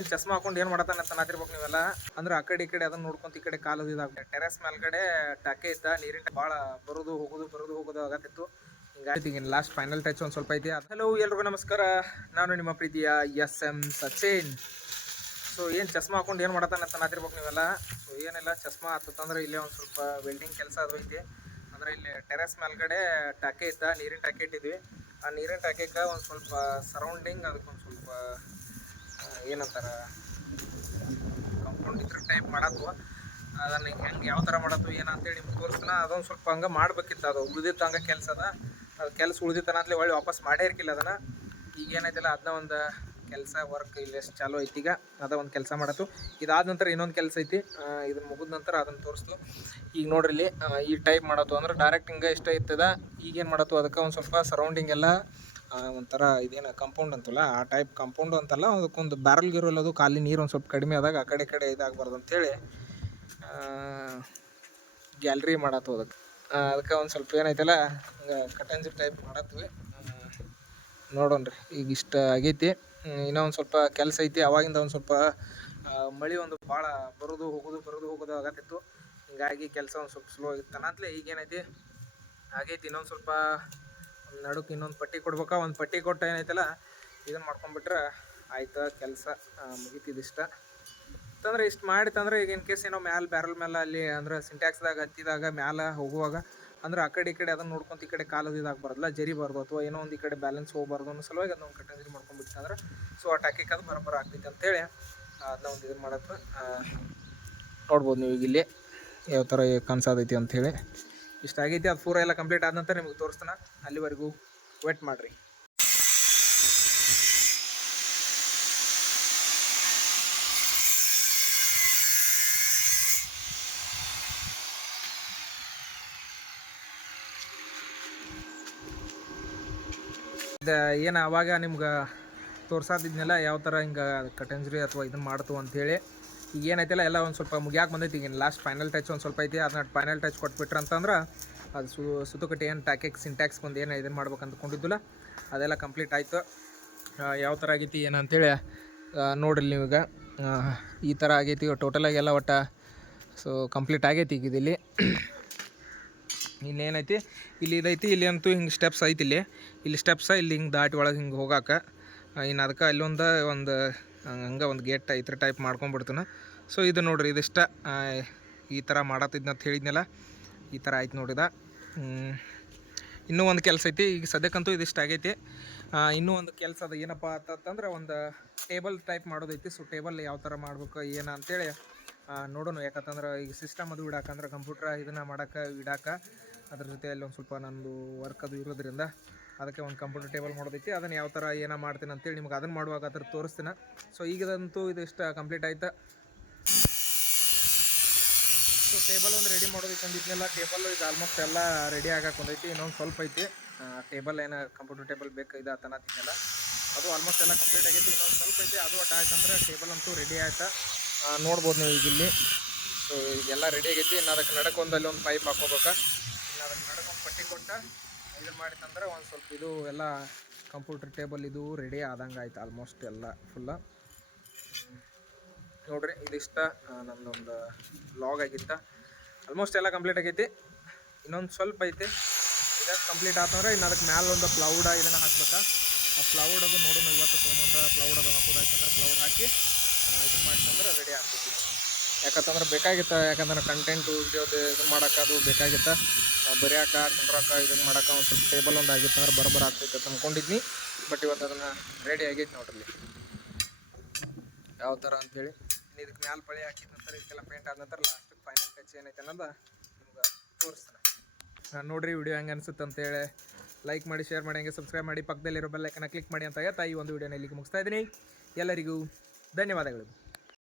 ಏನ್ ಚಸ್ಮಾ ಹಾಕೊಂಡು ಏನ್ ಮಾಡತಾನ ಅಂತ ನಾತಿರ್ಬೇಕು ನೀವೆಲ್ಲ. ಅಂದ್ರೆ ಆ ಕಡೆ ಈ ಕಡೆ ಅದನ್ನ ನೋಡ್ಕೊಂತ ಈ ಕಡೆ ಕಾಲು ಇದಾಗ್ಬಿಟ್ಟೆ. ಟೆರೆಸ್ ಮೇಲ್ಗಡೆ ಟಾಕೆ ಇತ್ತ, ನೀರಿನ ಭಾಳ ಬರೋದು ಹೋಗೋದು ಆಗತ್ತಿತ್ತು. ಹಿಂಗಾಗಿ ಲಾಸ್ಟ್ ಫೈನಲ್ ಟಚ್ ಒಂದು ಸ್ವಲ್ಪ ಐತಿ. ಹಲೋ ಎಲ್ರಿಗೂ ನಮಸ್ಕಾರ, ನಾನು ನಿಮ್ಮ ಪ್ರೀತಿಯ SM ಸಚಿನ್. ಸೊ ಏನು ಚಸ್ಮಾ ಹಾಕೊಂಡು ಏನು ಮಾಡತಾನ ಅಂತ ನಾತಿರ್ಬೇಕು ನೀವೆಲ್ಲ. ಸೊ ಏನಿಲ್ಲ, ಚಸ್ಮಾ ಹತ್ತಂದ್ರೆ ಇಲ್ಲೇ ಒಂದು ಸ್ವಲ್ಪ ವೆಲ್ಡಿಂಗ್ ಕೆಲಸ ಅದು ಐತಿ. ಅಂದರೆ ಇಲ್ಲಿ ಟೆರೆಸ್ ಮೇಲ್ಗಡೆ ಟಾಕೆ ಇತ್ತ, ನೀರಿನ ಟಾಕೆ ಇಟ್ಟಿದ್ವಿ. ಆ ನೀರಿನ ಟಾಕೆಗೆ ಒಂದು ಸ್ವಲ್ಪ ಸರೌಂಡಿಂಗ್ ಅದಕ್ಕೊಂದು ಸ್ವಲ್ಪ ಏನಂತಾರ ಕಂಪೌಂಡ್ ಇದ್ರ ಟೈಪ್ ಮಾಡತ್ತು. ಅದನ್ನು ಹೆಂಗೆ ಯಾವ ಥರ ಮಾಡತ್ತು ಏನಂತೇಳಿ ನಿಮ್ಗೆ ತೋರಿಸ್ತಾನ. ಅದೊಂದು ಸ್ವಲ್ಪ ಹಂಗೆ ಮಾಡ್ಬೇಕಿತ್ತು, ಅದು ಉಳಿದಿತ್ತು ಹಂಗೆ ಕೆಲಸ ಅದ. ಅದು ಕೆಲಸ ಉಳಿದಿತ್ತನಂತಲೇ ಒಳ್ಳೆ ವಾಪಸ್ ಮಾಡೇ ಇರ್ಕಿಲ್ಲ ಅದನ್ನು. ಈಗ ಏನೈತಿಲ್ಲ ಅದನ್ನ ಒಂದು ಕೆಲಸ ವರ್ಕ್ ಇಲ್ಲಿ ಎಷ್ಟು ಚಾಲೂ ಐತಿ. ಈಗ ಅದ ಒಂದು ಕೆಲಸ ಮಾಡತ್ತು. ಇದಾದ ನಂತರ ಇನ್ನೊಂದು ಕೆಲಸ ಐತಿ, ಇದನ್ನು ಮುಗಿದ ನಂತರ ಅದನ್ನು ತೋರಿಸ್ತು. ಈಗ ನೋಡ್ರಿ ಇಲ್ಲಿ ಈ ಟೈಪ್ ಮಾಡತ್ತು ಅಂದ್ರೆ ಡೈರೆಕ್ಟ್ ಹಿಂಗೆ ಇಷ್ಟ ಇರ್ತದ. ಈಗೇನು ಮಾಡತ್ತು ಅದಕ್ಕೆ ಒಂದು ಸ್ವಲ್ಪ ಸರೌಂಡಿಂಗ್ ಎಲ್ಲ ಒಂಥರ ಇದೇನು ಕಂಪೌಂಡ್ ಅಂತಲ್ಲ, ಆ ಟೈಪ್ ಕಂಪೌಂಡು ಅಂತಲ್ಲ, ಅದಕ್ಕೊಂದು ಬ್ಯಾರಲ್ ಗಿರೋಲ್ ಅದು ಖಾಲಿ ನೀರು ಒಂದು ಸ್ವಲ್ಪ ಕಡಿಮೆ ಆದಾಗ ಆ ಕಡೆ ಇದಾಗಬಾರ್ದು ಅಂಥೇಳಿ ಗ್ಯಾಲ್ರಿ ಮಾಡತ್ತು. ಅದಕ್ಕೆ ಒಂದು ಸ್ವಲ್ಪ ಏನೈತಲ್ಲ ಹಂಗೆ ಕಟಂಜಿ ಟೈಪ್ ಮಾಡತ್ವಿ. ನೋಡೋಣ್ರಿ, ಈಗ ಇಷ್ಟ ಆಗೈತಿ. ಇನ್ನೂ ಒಂದು ಸ್ವಲ್ಪ ಕೆಲಸ ಐತಿ. ಅವಾಗಿಂದ ಒಂದು ಸ್ವಲ್ಪ ಮಳೆ ಒಂದು ಭಾಳ ಬರೋದು ಹೋಗೋದು ಆಗತ್ತಿತ್ತು. ಹಿಂಗಾಗಿ ಕೆಲಸ ಒಂದು ಸ್ವಲ್ಪ ಸ್ಲೋ ಆಗಿತ್ತನಂತಲೇ ಈಗೇನೈತಿ ಆಗೈತಿ. ಇನ್ನೊಂದು ಸ್ವಲ್ಪ ನಡುಕ್ಕೆ ಇನ್ನೊಂದು ಪಟ್ಟಿ ಕೊಡ್ಬೇಕಾ. ಒಂದು ಪಟ್ಟಿ ಕೊಟ್ಟು ಏನೈತಲ್ಲ ಇದನ್ನು ಮಾಡ್ಕೊಂಡ್ಬಿಟ್ರೆ ಆಯ್ತು, ಕೆಲಸ ಮುಗಿತಿದ್ದಿಷ್ಟ. ಅಂತಂದ್ರೆ ಇಷ್ಟು ಮಾಡಿತ್ತಂದ್ರೆ ಈಗ ಇನ್ ಕೇಸ್ ಏನೋ ಬ್ಯಾರಲ್ ಮೇಲೆ ಅಲ್ಲಿ ಅಂದ್ರೆ ಸಿಂಟ್ಯಾಕ್ಸ್ದಾಗ ಹತ್ತಿದಾಗ ಮ್ಯಾಲೆ ಹೋಗುವಾಗ ಅಂದ್ರೆ ಆ ಕಡೆ ಈ ಕಡೆ ಅದನ್ನು ನೋಡ್ಕೊಂತ ಈ ಕಡೆ ಕಾಲು ಇದಾಗಬಾರ್ದಲ್ಲ, ಜರಿಬಾರ್ದು ಅಥವಾ ಏನೋ ಒಂದು ಈ ಕಡೆ ಬ್ಯಾಲೆನ್ಸ್ ಹೋಗಬಾರ್ದು ಅನ್ನೋ ಸಲುವಾಗಿ ಅದನ್ನ ಒಂದು ಕಟಂಜರಿ ಮಾಡ್ಕೊಂಡ್ಬಿಟ್ಟಂದ್ರೆ ಸೊ ಆ ಟಾಕಿಗೆ ಅದು ಬರೋಬ್ಬರ ಆಗ್ತೈತೆ ಅಂತೇಳಿ ಅದನ್ನ ಒಂದು ಇದನ್ನು ಮಾಡತ್ತು. ನೋಡ್ಬೋದು ನೀವು ಈಗ ಇಲ್ಲಿ ಯಾವ ಥರ ಕನ್ಸಾದೈತಿ ಅಂಥೇಳಿ. ಇಷ್ಟ ಆಗೈತಿ. ಅದು ಪೂರ ಎಲ್ಲ ಕಂಪ್ಲೀಟ್ ಆದ ನಂತರ ನಿಮಗೆ ತೋರಿಸ್ತಾನೆ. ಅಲ್ಲಿವರೆಗೂ ವೇಟ್ ಮಾಡಿರಿ. ಏನು ಅವಾಗ ನಿಮ್ಗೆ ತೋರ್ಸಾದಿದ್ನೆಲ್ಲ ಯಾವ ಥರ ಹಿಂಗೆ ಕಟಂಜರಿ ಅಥವಾ ಇದನ್ನು ಮಾಡ್ತು ಅಂಥೇಳಿ. ಈಗ ಏನೈತಿಲ್ಲ ಎಲ್ಲ ಒಂದು ಸ್ವಲ್ಪ ಮುಗಿಯಾಕೆ ಬಂದೈತಿ. ಈಗ ಲಾಸ್ಟ್ ಫೈನಲ್ ಟಚ್ ಒಂದು ಸ್ವಲ್ಪ ಐತಿ. ಅದನ್ನ ಫೈನಲ್ ಟಚ್ ಕೊಟ್ಬಿಟ್ರೆ ಅಂತಂದ್ರೆ ಅದು ಸುತ್ತಕಟ್ಟೆ ಏನು ಟಾಕೆಗೆ ಸಿಂಟ್ಯಾಕ್ಸ್ ಬಂದು ಏನು ಇದನ್ನು ಮಾಡ್ಬೇಕು ಅಂದ್ಕೊಂಡಿದ್ದಿಲ್ಲ ಅದೆಲ್ಲ ಕಂಪ್ಲೀಟ್ ಆಯಿತು. ಯಾವ ಥರ ಆಗೈತಿ ಏನಂತೇಳಿ ನೋಡ್ರಿ ನೀವೀಗ. ಈ ಥರ ಆಗೈತಿ ಟೋಟಲಾಗಿ ಎಲ್ಲ ಒಟ್ಟು. ಸೊ ಕಂಪ್ಲೀಟ್ ಆಗೈತಿ ಈಗ ಇಲ್ಲಿ. ಇನ್ನೇನೈತಿ ಇಲ್ಲಿ ಇದೈತಿ, ಇಲ್ಲಿ ಅಂತೂ ಹಿಂಗೆ ಸ್ಟೆಪ್ಸ್ ಐತಿ. ಇಲ್ಲಿ ಸ್ಟೆಪ್ಸ ಇಲ್ಲಿ ಹಿಂಗೆ ದಾಟಿ ಒಳಗೆ ಹಿಂಗೆ ಹೋಗಾಕ. ಇನ್ನು ಅದಕ್ಕೆ ಅಲ್ಲೊಂದು ಹಂಗೆ ಒಂದು ಗೇಟ್ ಈ ಥರ ಟೈಪ್ ಮಾಡ್ಕೊಂಡ್ಬಿಡ್ತಾನೆ. ಸೊ ಇದು ನೋಡ್ರಿ, ಇದಿಷ್ಟ ಈ ಥರ ಮಾಡತ್ತಿದ್ನಂತ ಹೇಳಿದ್ನಲ್ಲ, ಈ ಥರ ಆಯ್ತು ನೋಡಿದ. ಇನ್ನೂ ಒಂದು ಕೆಲಸ ಐತಿ. ಈಗ ಸದ್ಯಕ್ಕಂತೂ ಇದಿಷ್ಟು ಆಗೈತಿ. ಇನ್ನೂ ಒಂದು ಕೆಲಸ ಅದು ಏನಪ್ಪ ಅಂತಂದ್ರೆ ಒಂದು ಟೇಬಲ್ ಟೈಪ್ ಮಾಡೋದೈತಿ. ಸೊ ಟೇಬಲ್ ಯಾವ ಥರ ಮಾಡ್ಬೇಕು ಏನು ಅಂತೇಳಿ ನೋಡೋಣ. ಯಾಕಂತಂದ್ರೆ ಈಗ ಸಿಸ್ಟಮ್ ಅದು ಇಡಾಕಂದ್ರೆ ಕಂಪ್ಯೂಟ್ರ್ ಇದನ್ನು ಮಾಡೋಕೆ ಇಡಾಕ ಅದ್ರ ಜೊತೆಯಲ್ಲಿ ಒಂದು ಸ್ವಲ್ಪ ನಂದು ವರ್ಕ್ ಅದು ಇರೋದ್ರಿಂದ ಅದಕ್ಕೆ ಒಂದು ಕಂಪ್ಯೂಟರ್ ಟೇಬಲ್ ಮಾಡೋದೈತಿ. ಅದನ್ನು ಯಾವ ಥರ ಏನೋ ಮಾಡ್ತೀನಿ ಅಂತೇಳಿ ನಿಮ್ಗೆ ಅದನ್ನು ಮಾಡುವಾಗ ಅದ್ರ ತೋರಿಸ್ತೀನಿ. ಸೊ ಈಗದಂತೂ ಇದಿಷ್ಟು ಕಂಪ್ಲೀಟ್ ಆಯ್ತು. ಸೊ ಟೇಬಲ್ ಒಂದು ರೆಡಿ ಮಾಡೋದಕ್ಕೆ ಅಂದಿದ್ನೆಲ್ಲ, ಟೇಬಲ್ ಇದು ಆಲ್ಮೋಸ್ಟ್ ಎಲ್ಲ ರೆಡಿ ಆಗಕ್ಕೆ ಒಂದೈತಿ. ಇನ್ನೊಂದು ಸ್ವಲ್ಪ ಐತಿ. ಟೇಬಲ್ ಏನೋ ಕಂಪ್ಯೂಟರ್ ಟೇಬಲ್ ಬೇಕು ಇದು ಅಂತನತ್ತಿದ್ದೆಲ್ಲ, ಅದು ಆಲ್ಮೋಸ್ಟ್ ಎಲ್ಲ ಕಂಪ್ಲೀಟ್ ಆಗೈತಿ. ಇನ್ನೊಂದು ಸ್ವಲ್ಪ ಐತಿ, ಅದು ಒಟ್ಟು ಆಯ್ತಂದ್ರೆ ಟೇಬಲ್ ಅಂತೂ ರೆಡಿ ಆಯ್ತು. ನೋಡ್ಬೋದು ನೀವು ಈಗ ಇಲ್ಲಿ. ಸೊ ಈಗೆಲ್ಲ ರೆಡಿ ಆಗೈತಿ. ಇನ್ನು ಅದಕ್ಕೆ ನಡಕ್ಕೆ ಅಲ್ಲಿ ಒಂದು ಪೈಪ್ ಹಾಕೋಬೇಕಾ. ಇನ್ನು ಅದಕ್ಕೆ ನಡಕ್ಕೆ ಒಂದು ಪಟ್ಟಿ ಕೊಟ್ಟು ಇದನ್ನು ಮಾಡಿತ್ತಂದ್ರೆ ಒಂದು ಸ್ವಲ್ಪ ಇದು ಎಲ್ಲ ಕಂಪ್ಯೂಟರ್ ಟೇಬಲ್ ಇದು ರೆಡಿ ಆದಂಗೆ ಆಯ್ತು ಆಲ್ಮೋಸ್ಟ್ ಎಲ್ಲ ಫುಲ್ಲ. ನೋಡ್ರಿ ಇದಿಷ್ಟ ನಮ್ಮದೊಂದು ಲಾಗ್ ಆಗಿತ್ತು. ಆಲ್ಮೋಸ್ಟ್ ಎಲ್ಲ ಕಂಪ್ಲೀಟ್ ಆಗೈತಿ. ಇನ್ನೊಂದು ಸ್ವಲ್ಪ ಐತಿ. ಇದಕ್ಕೆ ಕಂಪ್ಲೀಟ್ ಆತಂದ್ರೆ ಇನ್ನು ಅದಕ್ಕೆ ಮ್ಯಾಲೆ ಒಂದು ಪ್ಲೌಡ ಇದನ್ನು ಹಾಕ್ಬೇಕಾ. ಆ ಪ್ಲೌಡ್ ಅದು ನೋಡೋಣ ಇವತ್ತು ತೊಗೊಂಬಂದು ಪ್ಲೌಡ್ ಅದು ಹಾಕೋದಾಯ್ತಂದ್ರೆ ಪ್ಲೌಡ್ ಹಾಕಿ ಇದನ್ನು ಮಾಡಿತ್ತಂದ್ರೆ ರೆಡಿ ಆಗ್ತೈತಿ. ಯಾಕಂತಂದ್ರೆ ಬೇಕಾಗಿತ್ತು. ಯಾಕಂದ್ರೆ ಕಂಟೆಂಟು ವಿಡಿಯೋದು ಇದನ್ನು ಮಾಡೋಕೆ ಅದು ಬೇಕಾಗಿತ್ತು. ಬರೆಯೋಕೆ ಕುಂದ್ರಕ್ಕೆ ಇದನ್ನು ಮಾಡೋಕೆ ಒಂದು ಸ್ವಲ್ಪ ಟೇಬಲ್ ಒಂದು ಆಗಿತ್ತು ಅಂದ್ರೆ ಬರೋಬ್ಬರ ಆಗ್ತೈತೆ ಅಂತ ಅಂದ್ಕೊಂಡಿದ್ನಿ. ಬಟ್ ಇವತ್ತು ಅದನ್ನು ರೆಡಿ ಆಗೈತೆ ನೋಡ್ರಿ ಯಾವ ಥರ ಅಂಥೇಳಿ. ಇನ್ನು ಇದಕ್ಕೆ ಮ್ಯಾಲೆ ಪಳಿ ಹಾಕಿದ ನಂತರ ಇದಕ್ಕೆಲ್ಲ ಪೇಂಟ್ ಆದ ನಂತರ ಲಾಸ್ಟಿಗೆ ಫೈನಲ್ ಟಚ್ ಏನೈತೆ ಅನ್ನೋದು ನಿಮ್ಗೆ ತೋರಿಸ್ತಾನೆ. ನೋಡಿರಿ ವಿಡಿಯೋ ಹೆಂಗೆ ಅನಿಸುತ್ತೆ ಅಂತೇಳಿ ಲೈಕ್ ಮಾಡಿ, ಶೇರ್ ಮಾಡಿ, ಹಂಗೆ ಸಬ್ಸ್ಕ್ರೈಬ್ ಮಾಡಿ, ಪಕ್ಕದಲ್ಲಿರೋ ಬೆಲ್ ಐಕನ್ನ ಕ್ಲಿಕ್ ಮಾಡಿ ಅಂತ ಹೇಳ್ತಾ ಈ ಒಂದು ವಿಡಿಯೋನ ಇಲ್ಲಿಗೆ ಮುಗಿಸ್ತಾ ಇದ್ದೀನಿ. ಎಲ್ಲರಿಗೂ ಧನ್ಯವಾದಗಳು.